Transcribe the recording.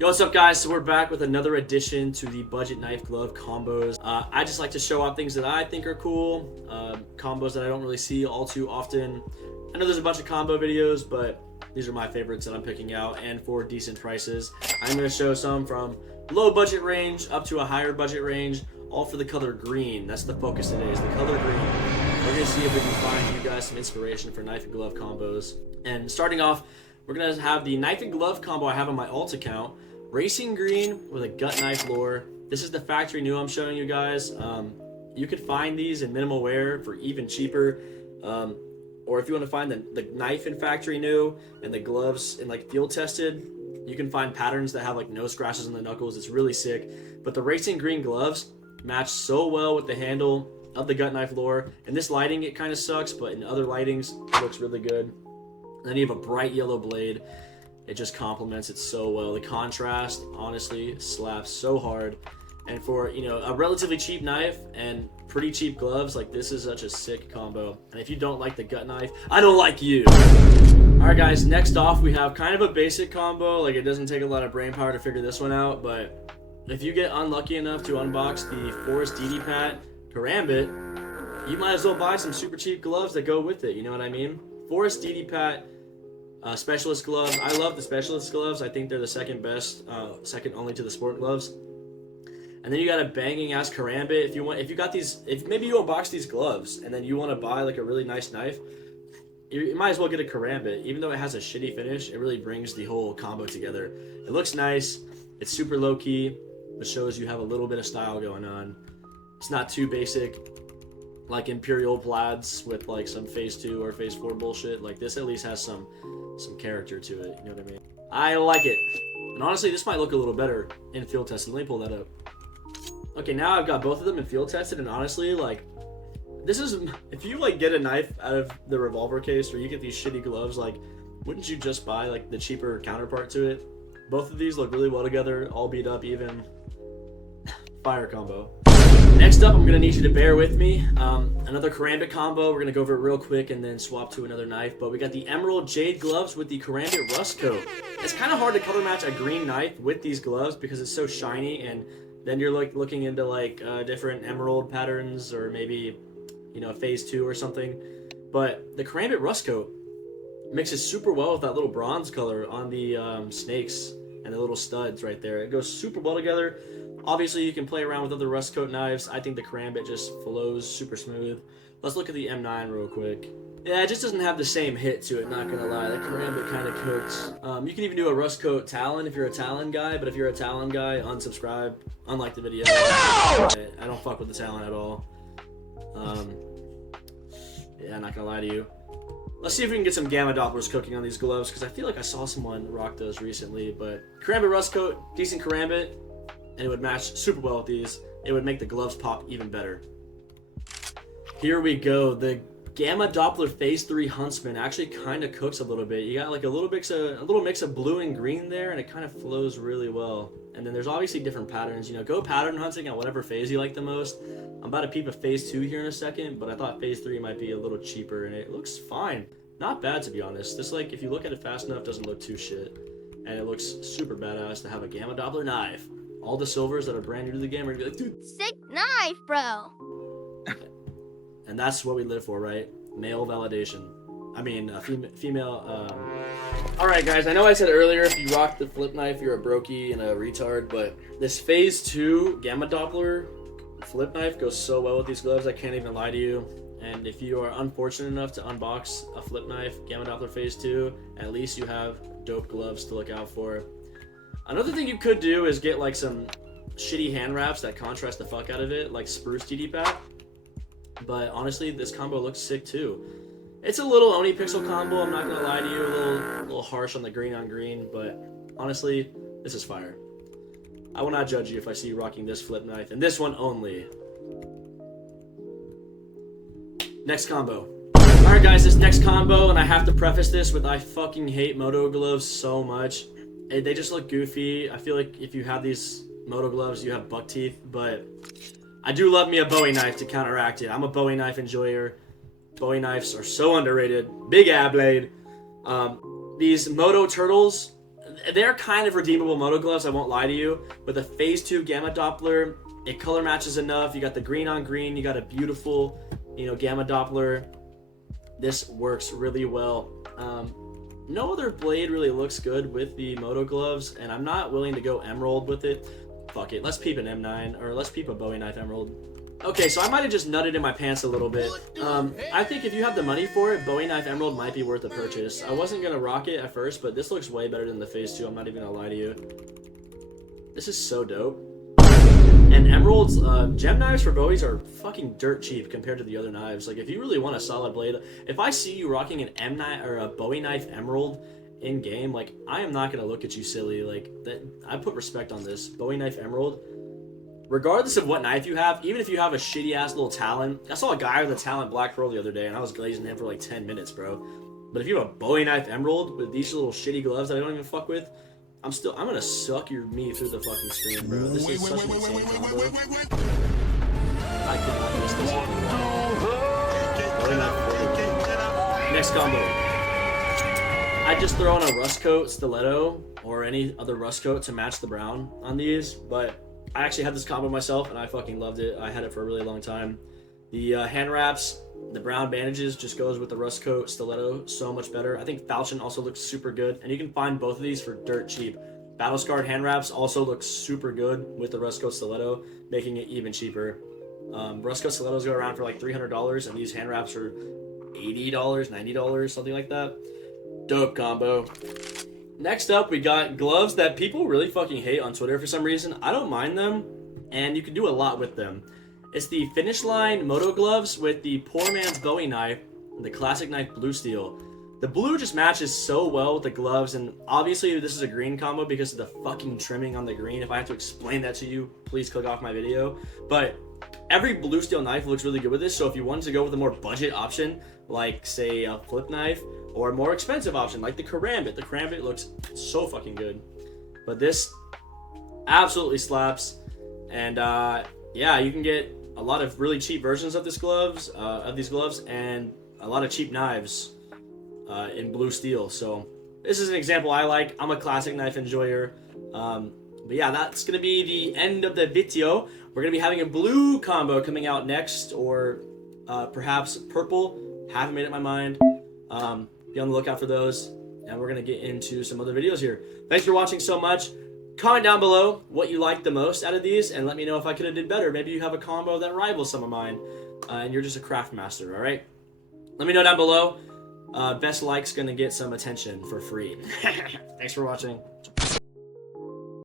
Yo, what's up guys? So we're back with another addition to the budget knife glove combos. I just like to show off things that I think are cool, combos that I don't really see all too often. I know there's a bunch of combo videos, but these are my favorites that I'm picking out, and for decent prices. I'm going to show some from low budget range up to a higher budget range, all for the color green. That's the focus today, is the color green. We're going to see if we can find you guys some inspiration for knife and glove combos. And starting off, we're going to have the knife and glove combo I have on my alt account. Racing green with a gut knife lure. This is the factory new I'm showing you guys. You could find these in minimal wear for even cheaper. Or if you want to find the knife in factory new and the gloves in like field tested, you can find patterns that have like no scratches on the knuckles. It's really sick. But the racing green gloves match so well with the handle of the gut knife lure. In this lighting it kind of sucks, but in other lightings it looks really good. And then you have a bright yellow blade. It just complements it so well. The contrast honestly slaps so hard. And for, you know, a relatively cheap knife and pretty cheap gloves, like this is such a sick combo. And if you don't like the gut knife, I don't like you. Alright guys, next off we have kind of a basic combo. Like it doesn't take a lot of brain power to figure this one out, but if you get unlucky enough to unbox the Forest DD Pat Karambit, you might as well buy some super cheap gloves that go with it, you know what I mean? Forest DD Pat specialist gloves. I love the specialist gloves. I think they're the second best, second only to the sport gloves. And then you got a banging ass Karambit. If you got these, if maybe you unbox these gloves and then you want to buy like a really nice knife, you might as well get a Karambit. Even though it has a shitty finish, it really brings the whole combo together. It looks nice. It's super low key, but shows you have a little bit of style going on. It's not too basic, like Imperial plaids with like some phase 2 or phase 4 bullshit. Like this at least has some character to it, you know what I mean? I like it. And honestly, this might look a little better in field tested. Let me pull that up. Okay, now I've got both of them in field tested, and honestly, like, this is, if you like get a knife out of the revolver case or you get these shitty gloves, like, wouldn't you just buy like the cheaper counterpart to it? Both of these look really well together, all beat up even. Fire combo. Next up, I'm gonna need you to bear with me. Another Karambit combo. We're gonna go over it real quick and then swap to another knife. But we got the Emerald Jade gloves with the Karambit Rust coat. It's kind of hard to color match a green knife with these gloves because it's so shiny, and then you're like looking into like different emerald patterns or maybe, you know, phase 2 or something. But the Karambit Rust coat mixes super well with that little bronze color on the snakes and the little studs right there. It goes super well together. Obviously, you can play around with other rust coat knives. I think the Karambit just flows super smooth. Let's look at the M9 real quick. Yeah, it just doesn't have the same hit to it, not gonna lie. The Karambit kind of cooks. You can even do a rust coat Talon if you're a Talon guy, but if you're a Talon guy, unsubscribe. Unlike the video. I don't fuck with the Talon at all. Yeah, not gonna lie to you. Let's see if we can get some Gamma Dopplers cooking on these gloves, because I feel like I saw someone rock those recently. But Karambit rust coat, decent Karambit. And it would match super well with these. It would make the gloves pop even better. Here we go. The Gamma Doppler Phase 3 Huntsman actually kind of cooks a little bit. You got like a little mix of blue and green there, and it kind of flows really well. And then there's obviously different patterns. You know, go pattern hunting at whatever phase you like the most. I'm about to peep a Phase 2 here in a second, but I thought Phase 3 might be a little cheaper, and it looks fine. Not bad, to be honest. This, like, if you look at it fast enough, doesn't look too shit. And it looks super badass to have a Gamma Doppler knife. All the silvers that are brand new to the game are gonna be like, dude, sick knife, bro. And that's what we live for, right? Male validation. I mean, female. Alright, guys, I know I said earlier if you rock the flip knife, you're a brokey and a retard, but this Phase 2 Gamma Doppler flip knife goes so well with these gloves, I can't even lie to you. And if you are unfortunate enough to unbox a flip knife, Gamma Doppler Phase 2, at least you have dope gloves to look out for. Another thing you could do is get like some shitty hand wraps that contrast the fuck out of it, like Spruce DD Pat. But honestly, this combo looks sick too. It's a little Oni pixel combo, I'm not gonna lie to you, a little harsh on the green on green, but honestly, this is fire. I will not judge you if I see you rocking this flip knife, and this one only. Next combo. Alright guys, this next combo, and I have to preface this with I fucking hate moto gloves so much. They just look goofy. I feel like if you have these moto gloves, you have buck teeth, but I do love me a Bowie knife to counteract it. I'm a Bowie knife enjoyer. Bowie knives are so underrated. Big ab blade. These moto turtles, they're kind of redeemable moto gloves, I won't lie to you. With a phase 2 Gamma Doppler, it color matches enough. You got the green on green, you got a beautiful, you know, Gamma Doppler. This works really well. No other blade really looks good with the moto gloves, and I'm not willing to go emerald with it. Fuck it, let's peep an M9, or let's peep a Bowie knife emerald. Okay, so I might have just nutted in my pants a little bit. I think if you have the money for it, Bowie knife emerald might be worth the purchase. I wasn't gonna rock it at first, but this looks way better than the phase 2. I'm not even gonna lie to you. This is so dope. And emeralds, gem knives for Bowies are fucking dirt cheap compared to the other knives. Like, if you really want a solid blade, if I see you rocking an M knife or a Bowie knife emerald in game, like, I am not gonna look at you silly. Like, that, I put respect on this. Bowie knife emerald. Regardless of what knife you have, even if you have a shitty ass little Talon. I saw a guy with a Talon Black Pearl the other day, and I was glazing him for like 10 minutes, bro. But if you have a Bowie knife emerald with these little shitty gloves that I don't even fuck with, I'm gonna suck your meat through the fucking screen, bro. This is such an insane combo. I cannot miss this one. Next combo. I just throw on a rust coat stiletto or any other rust coat to match the brown on these, but I actually had this combo myself and I fucking loved it. I had it for a really long time. The hand wraps, the brown bandages just goes with the rust coat stiletto so much better. I think falchion also looks super good, and you can find both of these for dirt cheap. Battle scarred hand wraps also look super good with the rust coat stiletto, making it even cheaper. Rust coat stilettos go around for like $300, and these hand wraps are $80, $90, something like that. Dope combo. Next up, we got gloves that people really fucking hate on Twitter for some reason. I don't mind them, and you can do a lot with them. It's the Finish Line Moto gloves with the Poor Man's Bowie knife and the classic knife Blue Steel. The blue just matches so well with the gloves, and obviously this is a green combo because of the fucking trimming on the green. If I have to explain that to you, please click off my video. But every Blue Steel knife looks really good with this, so if you wanted to go with a more budget option, like say a flip knife, or a more expensive option like the Karambit looks so fucking good. But this absolutely slaps, and yeah, you can get a lot of really cheap versions of these gloves, and a lot of cheap knives in Blue Steel. So this is an example I like. I'm a classic knife enjoyer. But yeah, that's gonna be the end of the video. We're gonna be having a blue combo coming out next, or perhaps purple. Haven't made up my mind. Be on the lookout for those, and we're gonna get into some other videos here. Thanks for watching so much. Comment down below what you liked the most out of these, and let me know if I could have did better. Maybe you have a combo that rivals some of mine, and you're just a craft master. All right, let me know down below. Best like's gonna get some attention for free. Thanks for watching.